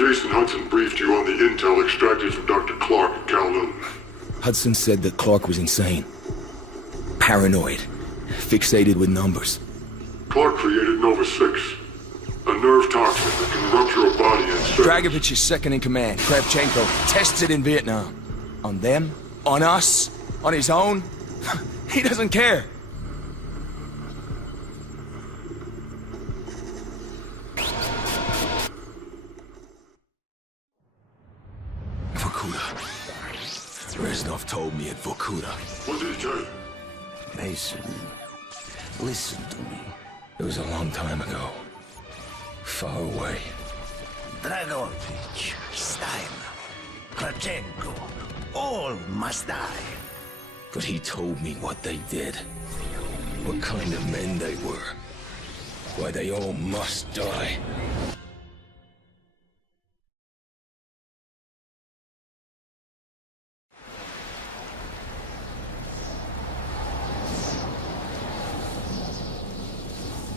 Jason Hudson briefed you on the intel extracted from Dr. Clark at Kowloon. Hudson said that Clark was insane. Paranoid. Fixated with numbers. Clark created Nova 6. A nerve toxin that can rupture a body in seconds. Dragovich is second in command. Kravchenko tests it in Vietnam. On them? On us? On his own? He doesn't care. Vorkuta. Reznov told me at Vorkuta. What did he tell you? Mason, listen to me. It was a long time ago. Far away. Dragovich, Steiner, Kravchenko, all must die. But he told me what they did. What kind of men they were. Why they all must die.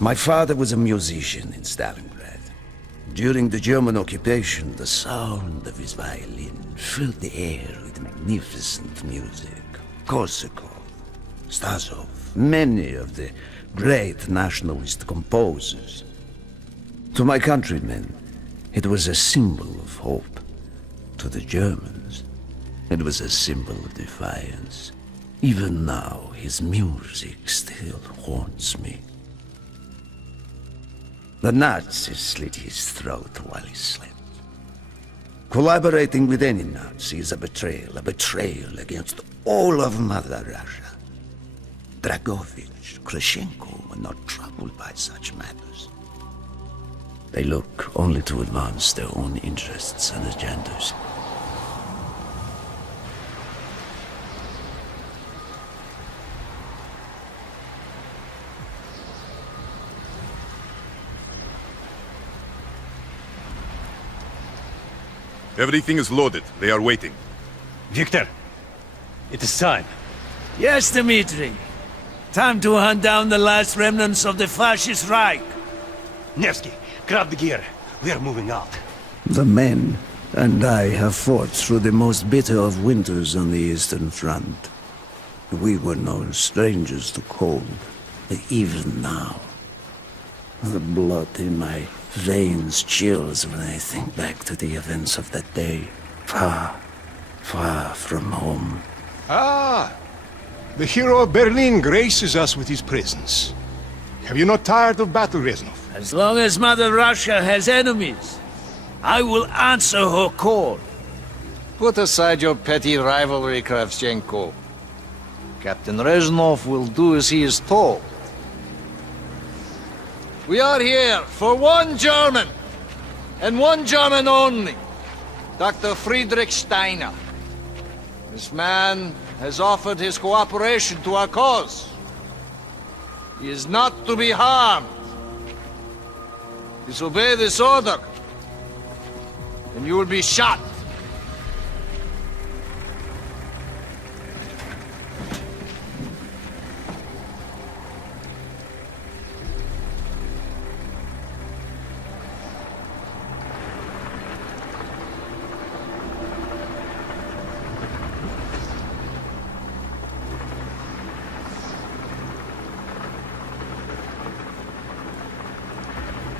My father was a musician in Stalingrad. During the German occupation, the sound of his violin filled the air with magnificent music. Korsakov, Stasov, many of the great nationalist composers. To my countrymen, it was a symbol of hope. To the Germans, it was a symbol of defiance. Even now, his music still haunts me. The Nazis slit his throat while he slept. Collaborating with any Nazi is a betrayal against all of Mother Russia. Dragovich, Kravchenko were not troubled by such matters. They look only to advance their own interests and agendas. Everything is loaded. They are waiting. Victor, it is time. Yes, Dmitri. Time to hunt down the last remnants of the fascist Reich. Nevsky, grab the gear. We are moving out. The men and I have fought through the most bitter of winters on the Eastern Front. We were no strangers to cold, but even now, the blood in my veins chills when I think back to the events of that day, far, far from home. Ah, the hero of Berlin graces us with his presence. Have you not tired of battle, Reznov? As long as Mother Russia has enemies, I will answer her call. Put aside your petty rivalry, Kravchenko. Captain Reznov will do as he is told. We are here for one German, and one German only, Dr. Friedrich Steiner. This man has offered his cooperation to our cause. He is not to be harmed. Disobey this order, and you will be shot.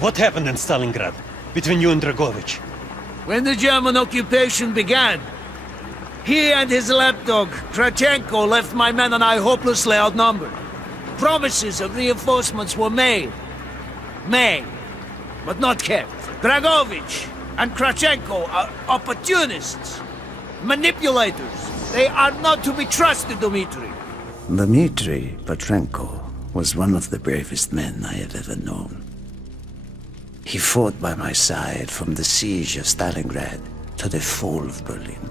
What happened in Stalingrad between you and Dragovich? When the German occupation began, he and his lapdog, Kravchenko, left my men and I hopelessly outnumbered. Promises of reinforcements were made, but not kept. Dragovich and Kravchenko are opportunists, manipulators. They are not to be trusted, Dmitri. Dmitri Petrenko was one of the bravest men I have ever known. He fought by my side from the siege of Stalingrad to the fall of Berlin.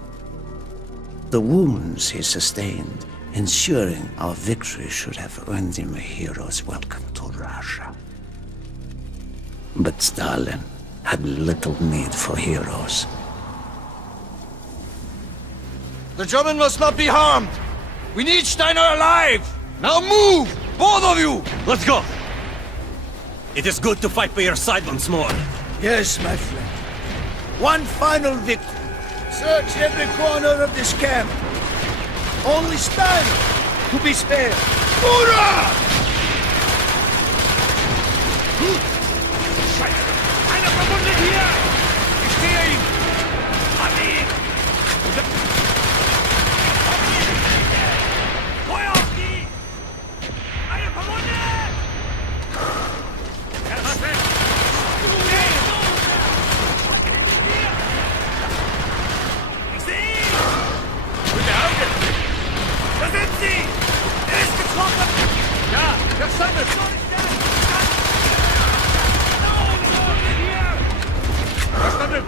The wounds he sustained, ensuring our victory, should have earned him a hero's welcome to Russia. But Stalin had little need for heroes. The German must not be harmed. We need Steiner alive. Now move, both of you. Let's go! It is good to fight by your side once more. Yes, my friend. One final victory. Search every corner of this camp. Only Steiner to be spared. Hoorah! Einer verwundet hier! Ich sehe ihn! An ihn! Feuer auf die! Einer verwundet! Herr Hassel! Ich sehe ihn! Gute Augen! Da sind sie! Er ist getroffen! Ja, verstanden! Verstanden!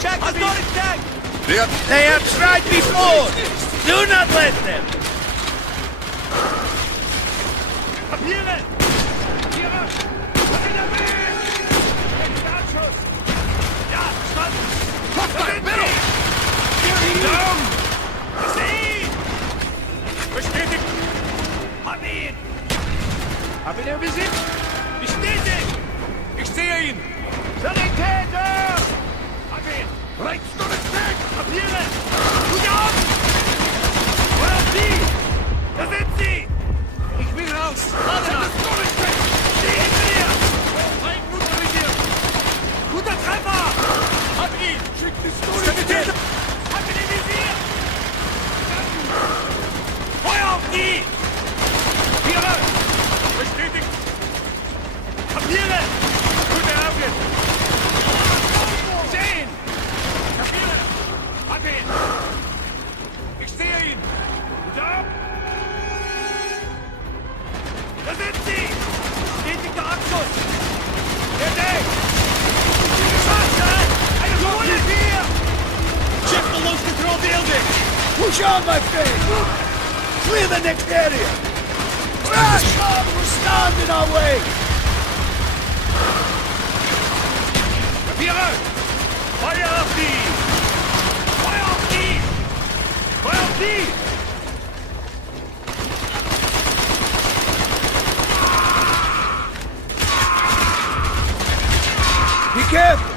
Check the storage tank! They have tried before! Do not let them! Papiere! Papiere! Startschuss! Ja, verstanden! Kopfball, Bello! Down! Ich sehe ihn! Bestätigt! Hab ihn! Hab ihn im Besitz! Bestätigt! Ich sehe ihn! Sanitäter! Hab ihn! Rechts durch Tank! Papiere! Gut auf! Feuer auf die! Da sind sie! Ich bin raus! Warte nach! Steh hinter dir! Ein guter Visier! Guter Treffer! Hab ihn! Schick die Sanitäter! Hab ihn im Visier! Feuer auf die! Papiere! Bestätigt! Papiere! Gute Augen! Sehen! Papiere! Hab ihn! Ich sehe ihn! Gut ab! Da sind sie! Stetigter Abschuss! Der Deck! Chance! Eine Runde hier! Check the loose control building! Push on, my friend! Clear the next area! Crash! Will stand in our way! Papiere! Feuer auf die! Feuer auf die! Feuer auf die! Be careful!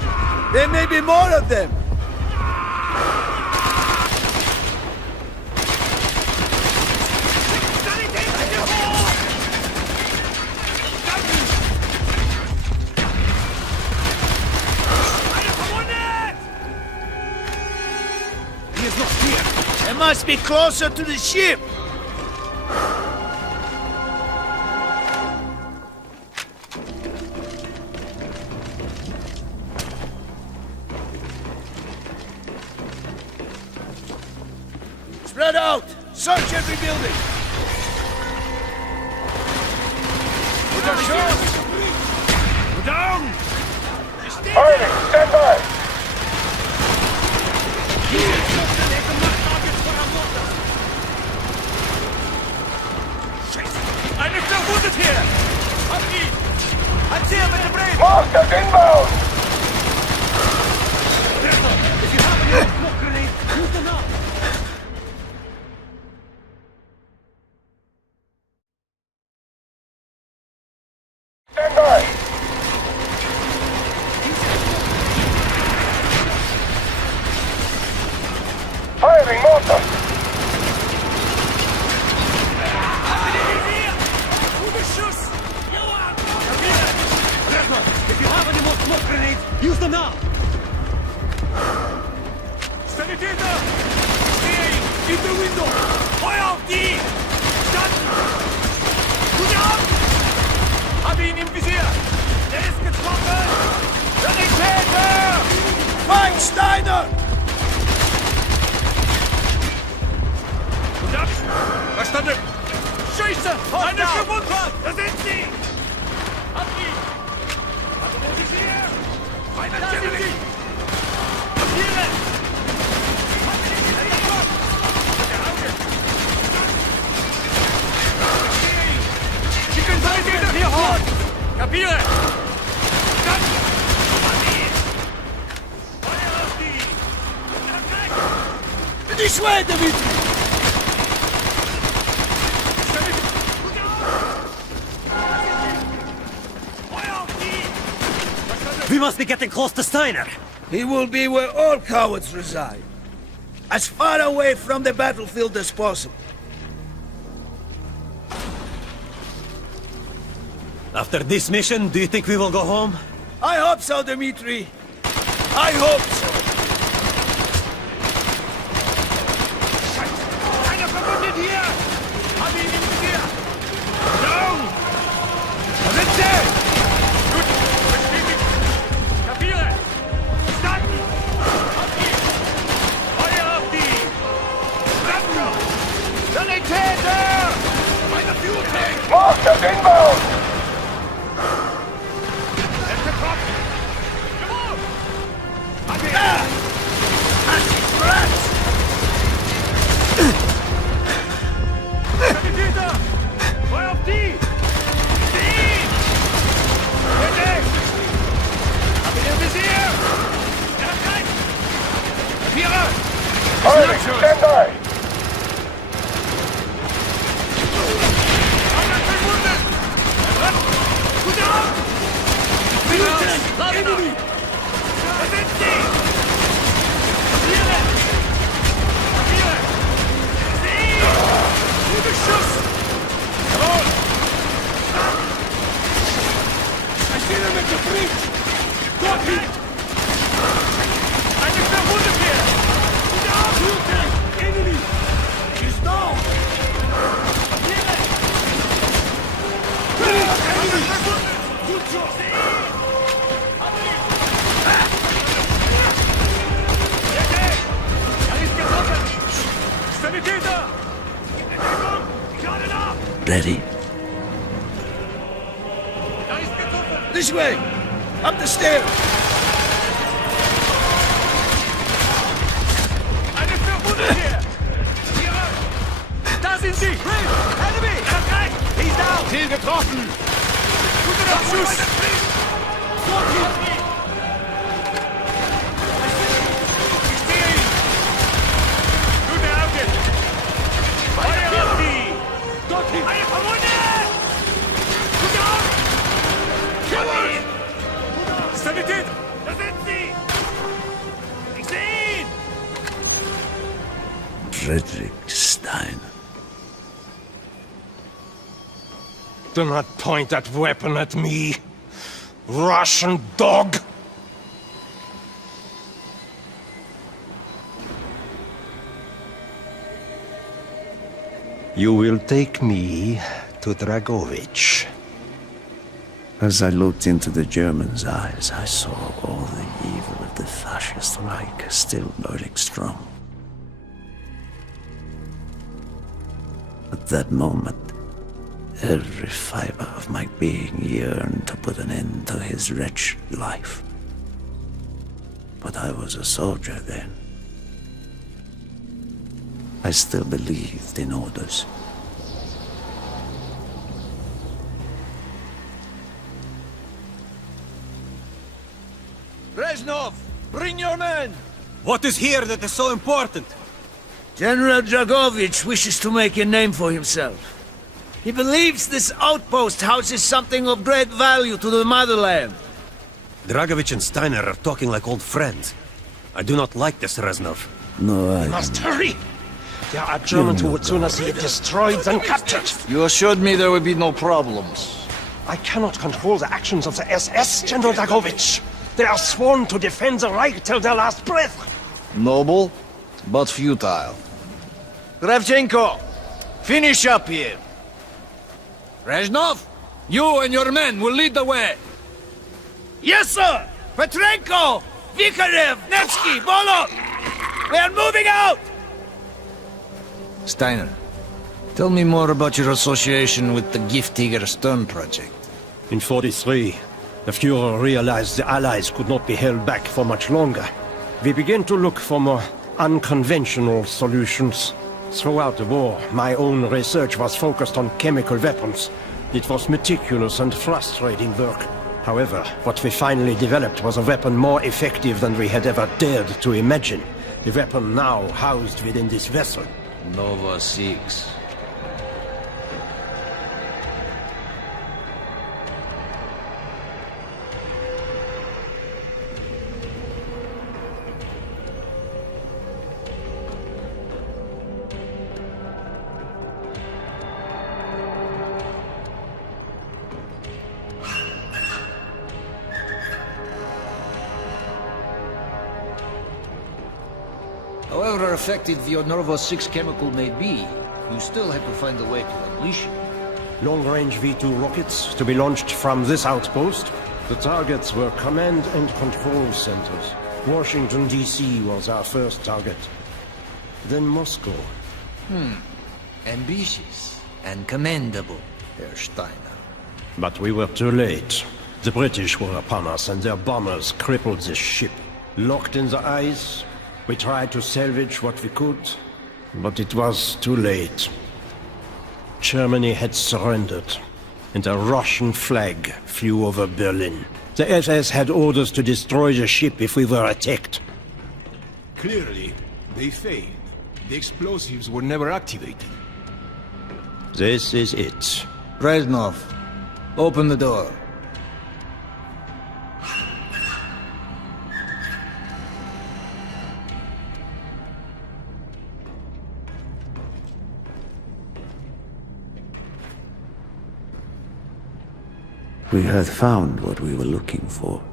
There may be more of them! They must be closer to the ship! Spread out! Search every building! Down! Firing! Stand by! Eine verwundet hier! Hab ihn! Erzähl mit dem Brett! Masters inbound! If you have any smoke grenade, use them now! Stand by! Firing mortar! Gute Schuss! If you have any more smoke grenades, use them now! Sanitäter! Sehe ihn! In the window! Feuer auf die! Standen! Gute ab! Hab ihn im Visier! Er ist getroffen! Sanitäter! Find Steiner! Gut ab! Verstanden! Scheiße! Eine verwundet! Da sind sie! Hab ihn! Hab ihn im Visier! Eine Chemie! Papiere! Hab ihn im Visier! Der Auge! Schicken Sanitäter hier hoch! Kapiere! Dann! Hab ihn! Feuer auf die! This way, Dimitri! We must be getting close to Steiner. He will be where all cowards reside. As far away from the battlefield as possible. After this mission, do you think we will go home? I hope so, Dmitri. I hope so. Einer verwundet hier! Habe ihn im Visier! Down! Da sind sie! Gut, bestätigt! Kapiere! Standen! Auf die! Feuer auf die! Raptor! Sanitäter! Meine Führung! Monsters inbound! Erste Kopf! Jawohl! Sanitäter! Feuer auf die! Die! Bitte! Hab ihn im Visier! Er hat recht! Kapiere! Firing, stand by! Einer verwundet! Gute Abend! Enemy! Da sind sie! Kapiere! Kapiere! Sie! Gute Schuss! Jawohl! I see them at the breach! Got him! Einer verwundet hier! Gute Abend! Enemy! He's down! Kapiere! Enemy! Gut Schuss! Sanitäter! Entdeckung! Schaden ab! Ready? Da ist getroffen! This way! Up the stairs! Eine verwundet hier! Hier! Da sind sie! Enemy! Er hat recht! He's down! Ziel getroffen! Guter Abschuss! Ich sehe ihn! Gute Augen! Feuer auf die! Eine verwundet! Gute Augen! Jawohl! Sanität! Da sind sie! Ich sehe ihn! Frederick Steiner. Do not point that weapon at me, Russian dog! You will take me to Dragovich. As I looked into the German's eyes, I saw all the evil of the fascist Reich still burning strong. At that moment, every fiber of my being yearned to put an end to his wretched life. But I was a soldier then. I still believed in orders. Reznov, bring your men! What is here that is so important? General Dragovich wishes to make a name for himself. He believes this outpost houses something of great value to the motherland. Dragovich and Steiner are talking like old friends. I do not like this, Reznov. No, I Must hurry! There are Germans who would sooner see it destroyed than captured. You assured me there would be no problems. I cannot control the actions of the SS, General Dragovich. They are sworn to defend the Reich till their last breath. Noble, but futile. Kravchenko, finish up here. Reznov, you and your men will lead the way. Yes, sir! Petrenko! Vikarev! Nevsky! Bolot! We are moving out! Steiner, tell me more about your association with the Giftiger Stern project. In 43, the Fuhrer realized the Allies could not be held back for much longer. We began to look for more unconventional solutions. Throughout the war, my own research was focused on chemical weapons. It was meticulous and frustrating work. However, what we finally developed was a weapon more effective than we had ever dared to imagine. The weapon now housed within this vessel. Nova 6. However effective your Nova 6 chemical may be, you still have to find a way to unleash it. Long-range V2 rockets to be launched from this outpost. The targets were command and control centers. Washington, D.C. was our first target. Then Moscow. Ambitious and commendable, Herr Steiner. But we were too late. The British were upon us and their bombers crippled the ship. Locked in the ice, we tried to salvage what we could, but it was too late. Germany had surrendered, and a Russian flag flew over Berlin. The SS had orders to destroy the ship if we were attacked. Clearly, they failed. The explosives were never activated. This is it. Reznov, open the door. We had found what we were looking for.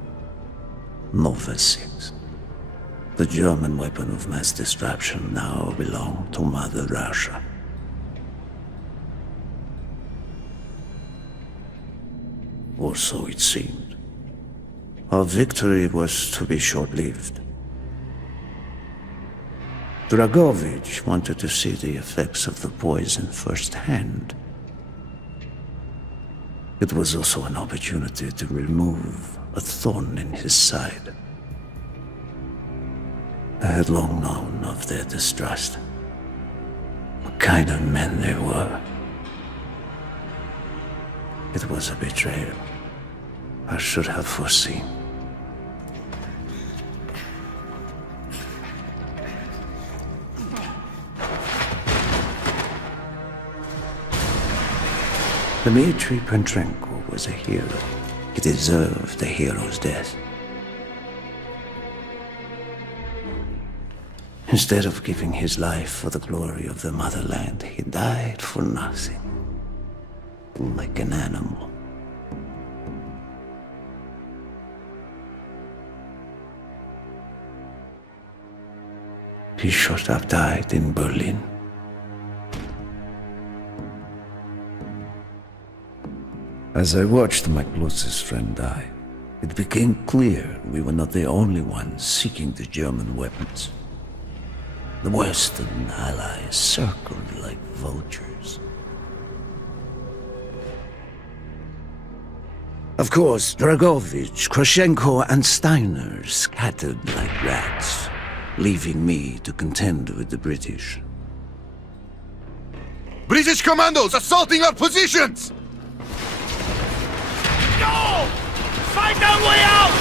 Nova 6. The German weapon of mass destruction now belonged to Mother Russia. Or so it seemed. Our victory was to be short-lived. Dragovich wanted to see the effects of the poison firsthand. It was also an opportunity to remove a thorn in his side. I had long known of their distrust. What kind of men they were. It was a betrayal I should have foreseen. Dmitri Petrenko was a hero. He deserved a hero's death. Instead of giving his life for the glory of the motherland, he died for nothing. Like an animal. He should have died in Berlin. As I watched my closest friend die, it became clear we were not the only ones seeking the German weapons. The Western allies circled like vultures. Of course, Dragovich, Krashenko, and Steiner scattered like rats, leaving me to contend with the British. British commandos assaulting our positions! Go! Fight our way out!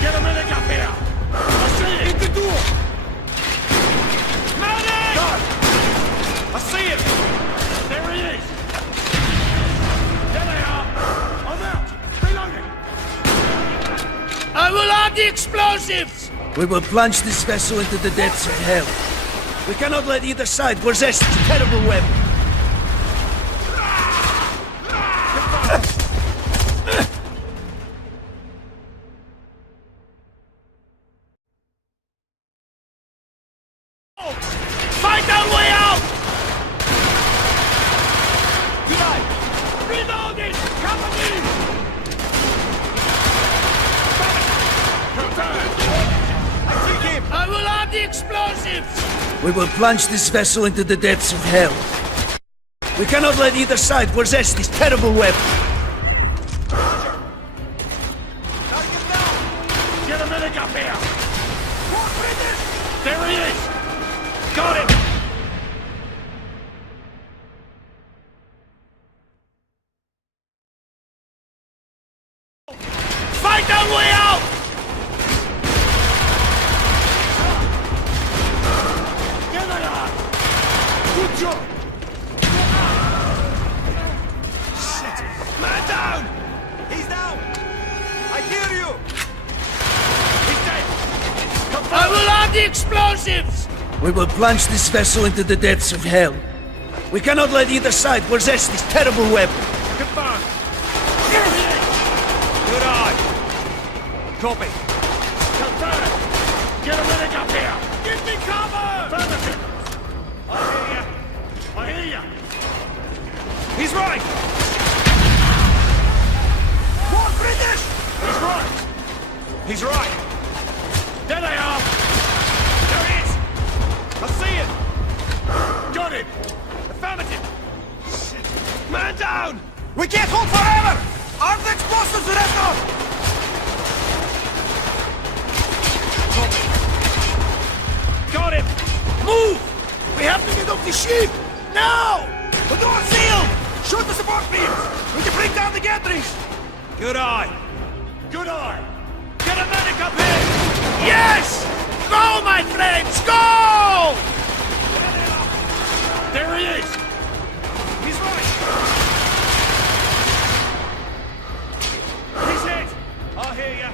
Get a medic up here! I see it! Hit the door! Medic! I see him! There he is! There they are! I'm out! Reloading! I will arm the explosives! We will plunge this vessel into the depths of hell. We cannot let either side possess this terrible weapon. Fight our way out! Good eye! Reloading! Cover me! I see him! I will arm the explosives! We will plunge this vessel into the depths of hell. We cannot let either side possess this terrible weapon. Target down! Get a medic up here! There he is! Got him! Fight our way out! There they are! Good job! Shit! Man down! He's down! I hear you! He's dead! I will arm the explosives! We will plunge this vessel into the depths of hell. We cannot let either side possess this terrible weapon. Confirmed. Good eye. Copy. Confirmed. Get a medic up here. Give me cover! Affirmative. I hear ya. I hear ya. He's right. What, British? He's right. He's right. There they are. There he is. I see it. Got him. Affirmative. Shit. Man down. We can't hold forever. Arm the explosives, Reznov. Got him. Move. We have to get off the ship. Now. The door's sealed. Shoot the support beams. We can bring down the gantries. Good eye. Good eye. Get a medic up here. Yes! Go, my friends, go! There he is. He's right. He's hit. I'll hear ya.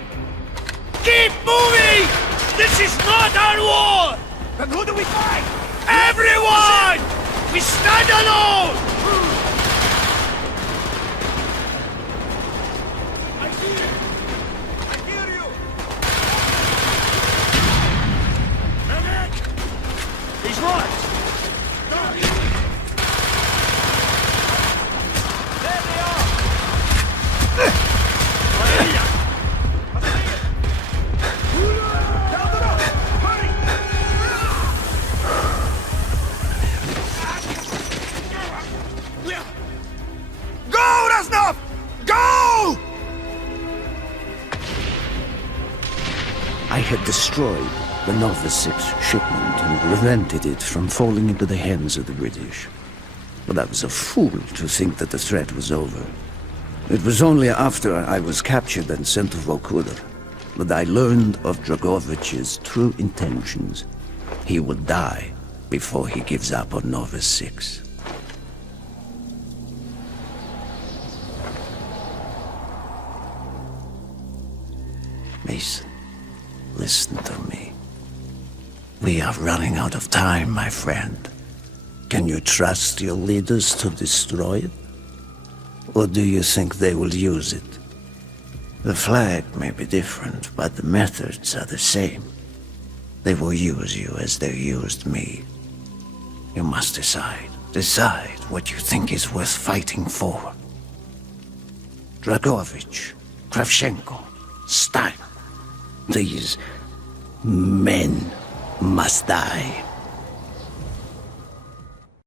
Keep moving! This is not our war! Then who do we fight? Everyone! We stand alone! I see you! I hear you! Medic! He's right! There they are! I hear ya! I see it! Down the road! Hurry! Go, Reznov! Go! I had destroyed the Nova 6 shipment and prevented it from falling into the hands of the British. But I was a fool to think that the threat was over. It was only after I was captured and sent to Vokuder that I learned of Dragovich's true intentions. He will die before he gives up on Nova 6. Mason, listen to me. We are running out of time, my friend. Can you trust your leaders to destroy it? Or do you think they will use it? The flag may be different, but the methods are the same. They will use you as they used me. You must decide. Decide what you think is worth fighting for. Dragovich, Kravchenko, Stein. These men must die.